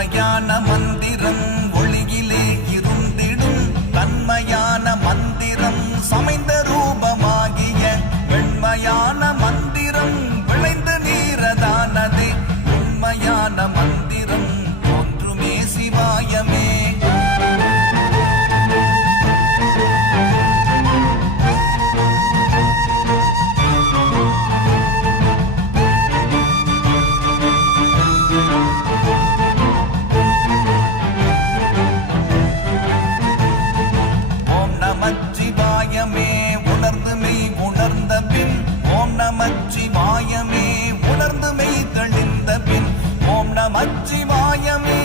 தன்மையான மந்திரம் ஒளியிலே இருந்திடும். தன்மையான மந்திரம் சமைந்த ரூபமாகிய வெண்மையான நமச்சி மாயமே உணர்ந்து மெய்தெளிந்த பின் ஓம் நமச்சி மாயமே.